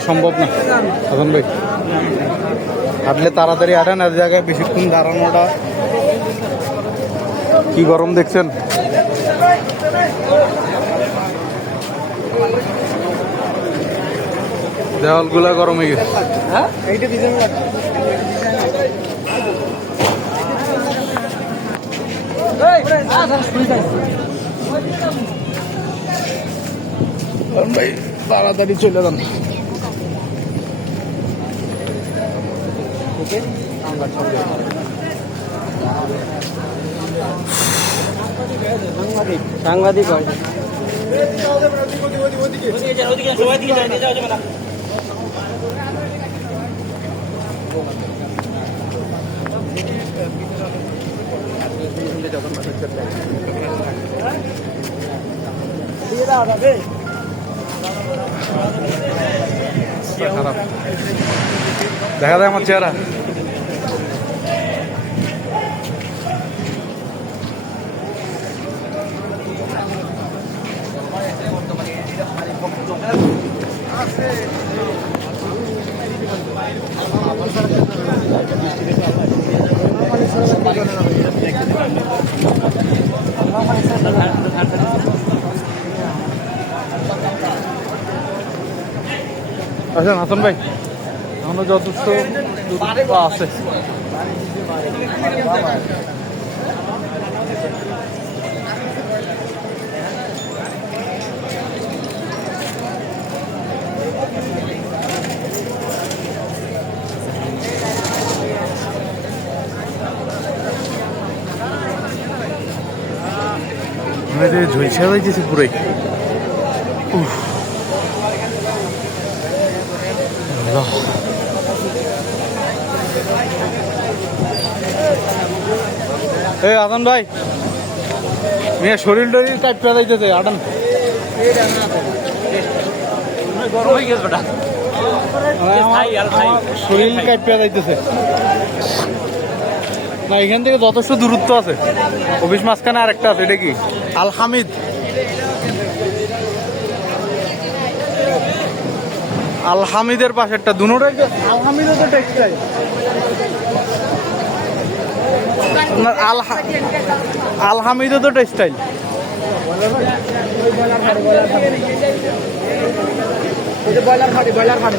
সম্ভব না এখন ভাই। হাঁটলে তাড়াতাড়ি হাঁটেন আর জায়গায় বেশিক্ষণ দাঁড়ানোটা কি গরম দেখছেন? দেওয়ালগুলা গরম হয়ে গেছে। ভাই তাড়াতাড়ি চলে যান। সাংবাদিক দেখা যায় আমার চেহারা। আচ্ছা হাসান ভাই এখনও যথেষ্ট আমাদের ঝুলছে হয়েছে পুরাই উফ। আল্লাহ। এই আদান ভাই। মেয়ে শরীর টরির আটান হয়ে গেছে বেটা শরীর কাট পেলাইতেছে না এখান থেকে যথেষ্ট দূরত্ব আছে। অফিস মাঝখানে আরেকটা আছে এটা কি? আল হামিদ আল হামিদের পাশে একটা দুটোটাই তো আল হামিদও তো টেক্সটাইল। আপনার আল আল হামিদও তো টেক্সটাইল। বয়লার ফাড়ি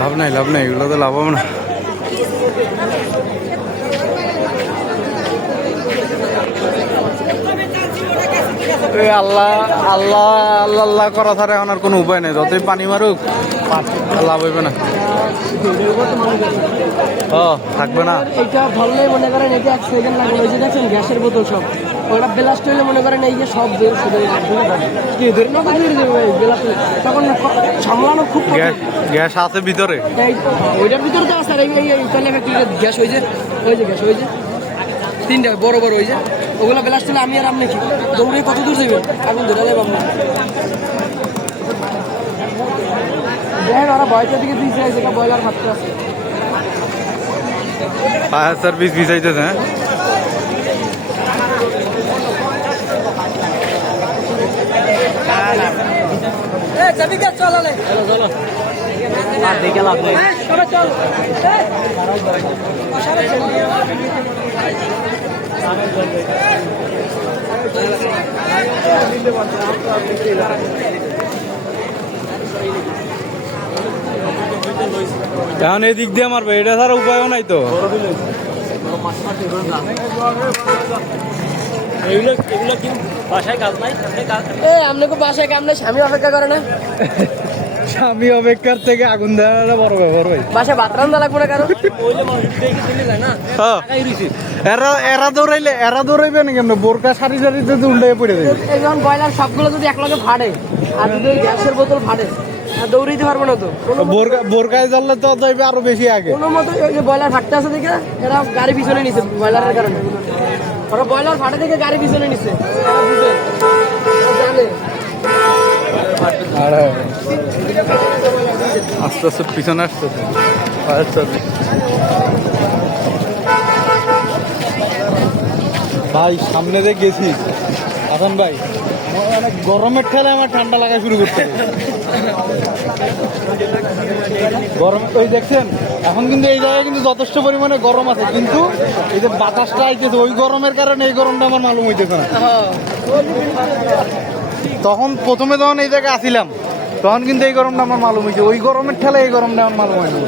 লাভ নাই লাভ নাই এগুলো তো লাভ হবে না। এই আল্লাহ আল্লাহ আল্লাহ আল্লাহ করা ছাড়া এখন আর কোনো উপায় নেই। যতই পানি মারুক লাভ হইবে না। ও থাকবে না। এটা ধরলে মনে করেন এটা এক সেকেন্ড লাগল ওই যে দেখছেন গ্যাসের বোতল সব। ওটা ব্লাস্ট হইলে মনে করেন এই যে সব বের শুধু কি ধরে না ধরে ব্লাস্ট তখন সামলানো খুব গ্যাস গ্যাস আছে ভিতরে। ওইটার ভিতরে তো আছে। আর এই ফ্যাক্টরিতে গ্যাস হয়েছে ওই যে গ্যাস হয়েছে তিনটা বড় বড় হয়েছে ওগুলো ব্লাস্ট হলে আমি আর আপনি কি? দৌড়ে কত দূর যাবেন আগুন ধরে যাব আমরা। দেখেন ওরা বয়সের দিকে দিয়েছে যেটা ব্রয়লার ভাবতে আছে। ফায়ার সার্ভিস ভিজাইতেছে হ্যাঁ? এখন এদিক দিয়ে মারবে এটা ছাড়া উপায়ও নাই তো। এগুলো এগুলো কি বাসায় কাজ নাই? এ আপনাকে বাসায় কাম নাই স্বামী অপেক্ষা করে না। স্বামী অপেক্ষার থেকে আগুন দেওয়াটা বড় ব্যাপার ভাই। বাসায় ভাত লাগবে না হ্যাঁ। এরা এরা দৌড়াইলে এরা দৌড়াইবে না কেন বোরকা সারি সারিতে তো উল্টে পড়ে দেবে ব্রয়লার সবগুলো যদি এক লগে ফাটে আর যদি গ্যাসের বোতল ফাটে আর দৌড়াইতে পারব না তো। বোরকা বোরকায় জ্বললে তো যাইবে আরও বেশি আগে। কোনো মতো ওই যে ব্রয়লার ফাটতে আছে দেখে এরা গাড়ি পিছনে নিছে ব্রয়লারের কারণে। ওরা বয়লার ফাটা থেকে গাড়ি পিছনে নিছে। জানে। আস্তে আস্তে পিছনে ফায়ার ভাই, সামনে দেখ গেছি হাসান ভাই। গরমের ঠেলে আমার ঠান্ডা লাগা শুরু করতে। গরম, ওই দেখছেন, এখন কিন্তু এই জায়গায় কিন্তু যথেষ্ট পরিমাণে গরম আছে, কিন্তু এই যে বাতাসটা আইতেছে, ওই গরমের কারণে এই গরমটা আমার মালুম হইতেছে না তখন প্রথমে যখন এই জায়গায় আসিলাম, তখন কিন্তু এই গরমটা আমার মালুম হয়েছে ওই গরমের ঠেলে এই গরমটা আমার মালুম হয়নি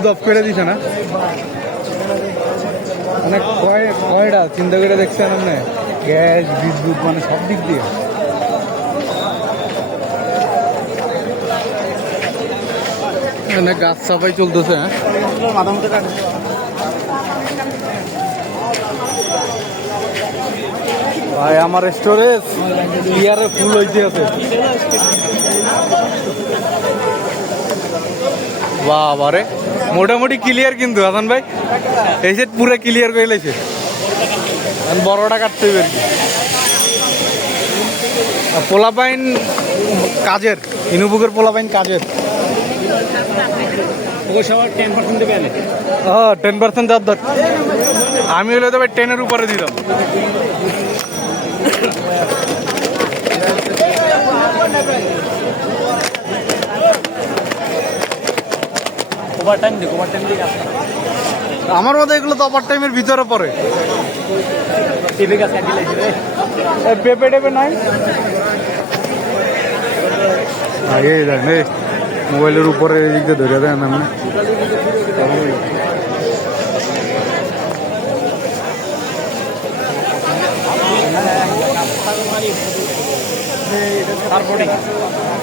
বিদ্যুৎ অফ করে দিছে না? মানে কয়, কয়টা চিন্তা করে দেখছেন আপনি গ্যাস, বিদ্যুৎ মানে সব দিক দিয়ে। মানে গাছ সাফাই চলতেছে হ্যাঁ? ভাই, আমার স্টোরেজ ক্লিয়ারে ফুল হইতে আছে। বাবারে মোটামুটি ক্লিয়ার কিন্তু হাসান ভাই। এই সেট পুরো ক্লিয়ার করে লাইছে। বড়টা কাটতে হবে আর পোলাপাইন কাজের ইনুবুকের পোলাপাইন কাজের। টেন পার্সেন্ট আমি হলে তো ভাই টেনের উপরে দিলাম ওভার টাইম দেখো ওভার টাইম দিকে আমার মতে এগুলো তো অপার টাইমের ভিতরে পড়ে। পেঁপে টেপে নাই? আগে এই মোবাইলের উপরে এই দিক দিয়ে ধরে দেন আমি তারপরে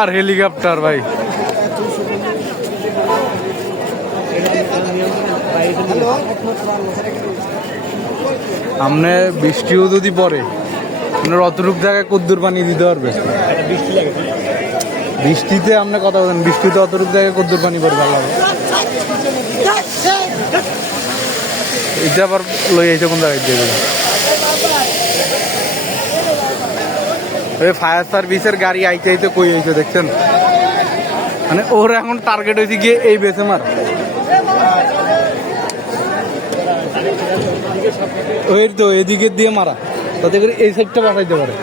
আর হেলিকপ্টার ভাই? আমনে বৃষ্টিও যদি পড়ে আপনার অতটুক জায়গায় কদ্দুর পানি দিতে পারবে। বৃষ্টিতে আপনি কথা বলেন, বৃষ্টিতে অতটুক জায়গায় কদ্দুর পানি পড়বে ভালো হবে এটা আবার লই আইছে কোন জায়গায় দিয়ে ওই ফায়ার সার্ভিসের গাড়ি আইতে আইতে কই আইছে দেখছেন? মানে ওর এখন টার্গেট হয়েছে গিয়ে এই বেছে মার। ওই তো এদিকে দিয়ে মারা, তাতে করে এই সাইডটা বাঁচাইতে পারে।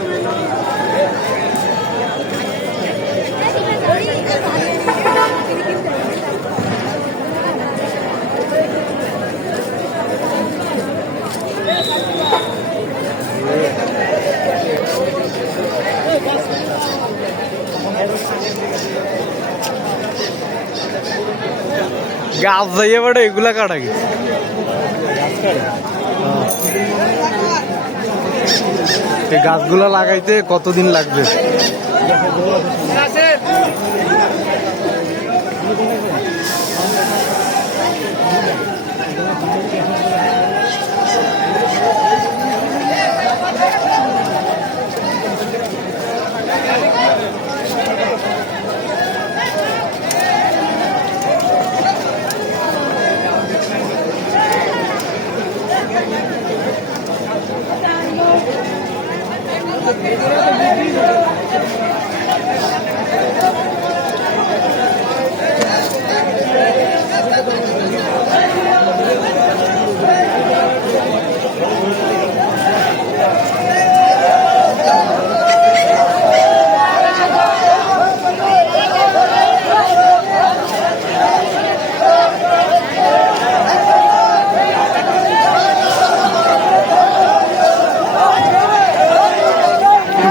গাছ যাইয়ে বেড়ে এগুলা কাটা গেছে। এই গাছগুলো লাগাইতে কতদিন লাগবে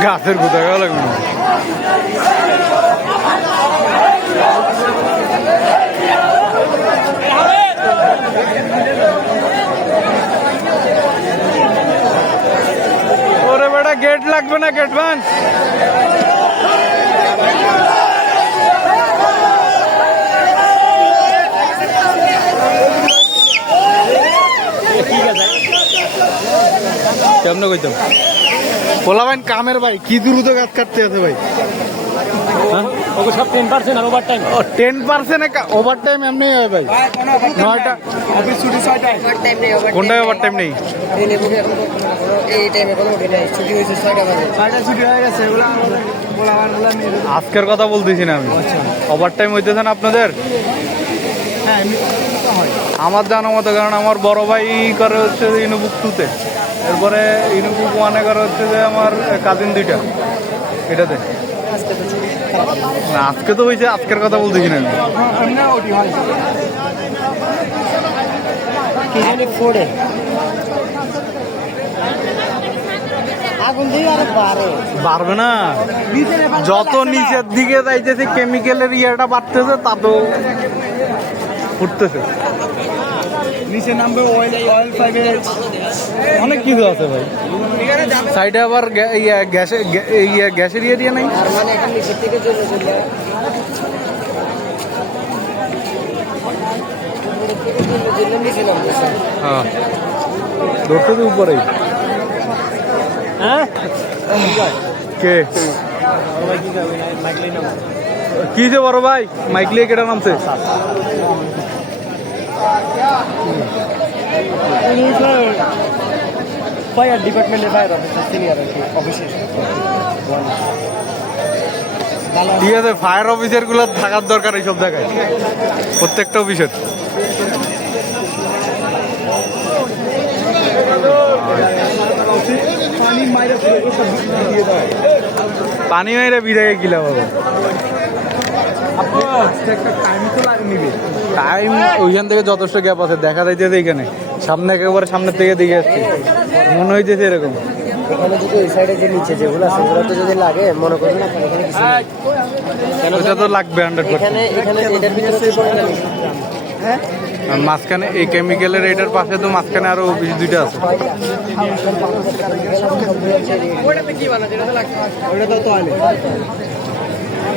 গাছের কোথায় গেল লাগবে ওরে বেটা গেট লাগবে না গেট বান কেমনে কইতাম পোলা ভাই কামের ভাই কি দ্রুত গাছ কাটতে আছে ভাই? হ্যাঁ? ওকে সব টেন পার্সেন্ট আর ও টেন পার্সেন্ট ওভার টাইম হয় কোনটায় ওভার নেই? হয়ে আজকের কথা বলতেছি না আমি। ওভার টাইম হইতেছে না আপনাদের? হ্যাঁ হয়। আমার জানা মতো কারণ আমার বড় ভাই করে হচ্ছে ইনুবুক টুতে এরপরে ইনুবুক ওয়ানে করে হচ্ছে যে আমার কাজিন দুইটা। এটাতে। আজকে তো না আজকে তো হয়েছে আজকের কথা বলতেছি না আমি? এমনি ওটি হয় কি জানি ফোড়ে আগুন দিয়ে আরও বাড়ে। পারবে না। যত নিচের দিকে যাইতেছে কেমিক্যালের ইয়েটা বাড়তেছে তত ফুটতেছে। নিচে নামবে অয়েল অয়েল পাইবে অনেক কিছু আছে ভাই। সাইডে আবার ইয়ে গ্যাসের গ্যা- ইয়ে গ্যাসের ইয়ে দিয়ে নাই? হ্যাঁ। ধরতে তো উপরেই। হ্যাঁ কে? কি যে বড় ভাই? মাইক কেটে নামছে। ফায়ার ডিপার্টমেন্টে ফায়ার অফিসার সিনিয়র আর কি অফিসের ঠিক আছে ফায়ার অফিসারগুলো থাকার দরকার এইসব জায়গায়। প্রত্যেকটা অফিসের। পানি মাইরে বিদায় কিলা বাবা টাইম ওইখান থেকে যথেষ্ট গ্যাপ আছে দেখা যাইতেছে এখানে সামনে একেবারে সামনের থেকে দিকে আসছে মনে হইতেছে এরকম এখানে যদি ওই সাইডে যে নিচে যেগুলো আছে ওগুলোতে যদি লাগে মনে করবেন না এখানে কিছু কেন ওটা তো লাগবে হান্ড্রেড এখানে এখানে এটার ভিতরে তো পড়ে যাবে হ্যাঁ মাঝখানে এই কেমিক্যালের এটার পাশে তো মাঝখানে আরও অফিস দুইটা আছে ওটা তো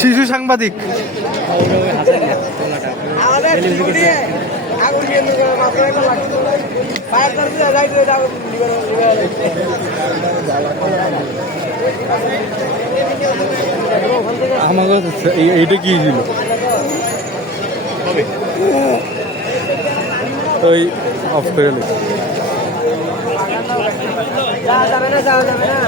শিশু সাংবাদিক। আমাদের এইটা কি ছিল? ওই অফ করে যাওয়া যাবে না যাওয়া যাবে না।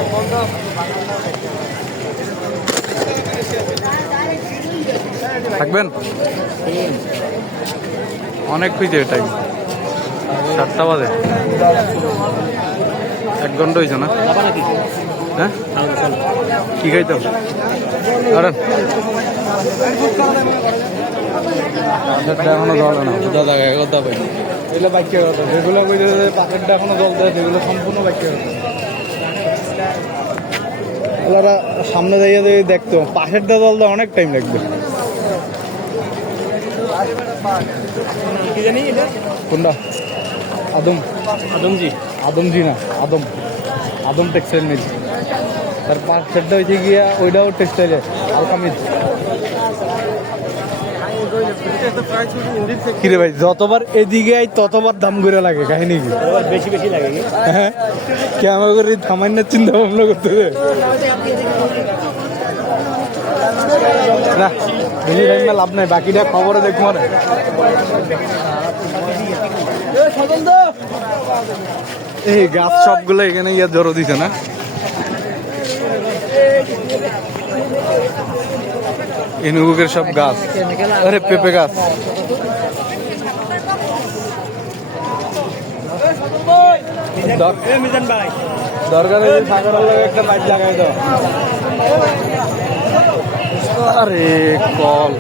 থাকবেন? অনেক হয়েছে টাইম সাতটা বাজে। এক ঘণ্টা হয়েছে না? হ্যাঁ? কি খাইতাম? আরে এখনও জল না। দাদা কথা পাই এগুলো বাক্য কথা। যেগুলো পাকেটটা এখনও জল দেয় সেগুলো সম্পূর্ণ বাক্য কথা। সামনে যাইয়ে যদি দেখতো পাশেরটা জল দেওয়া অনেক টাইম লাগবে। কোনটা আদম আদমজি আদমজি না আদম আদম টেক্সটাইল মিল তার পাশেরটা হয়েছে গিয়া ওইটাও টেক্সটাইলে হালকা মিল কিরে ভাই যতবার এদিকে আই ততবার দাম করে লাগে কাহিনী কি বেশি বেশি লাগে কি? হ্যাঁ কেমন করে সামান্য চিন্তা ভাবনা করতে? না বেশি টাইম লাভ নাই বাকিটা খবরে দেখব না এই গাছ সবগুলো এখানে ইয়া জড়ো দিছে না? এনুগুকের সব গাছ। আরে পেঁপে গাছ। দর- দরকার একটা বাইক লাগাই দাও। আরে কল।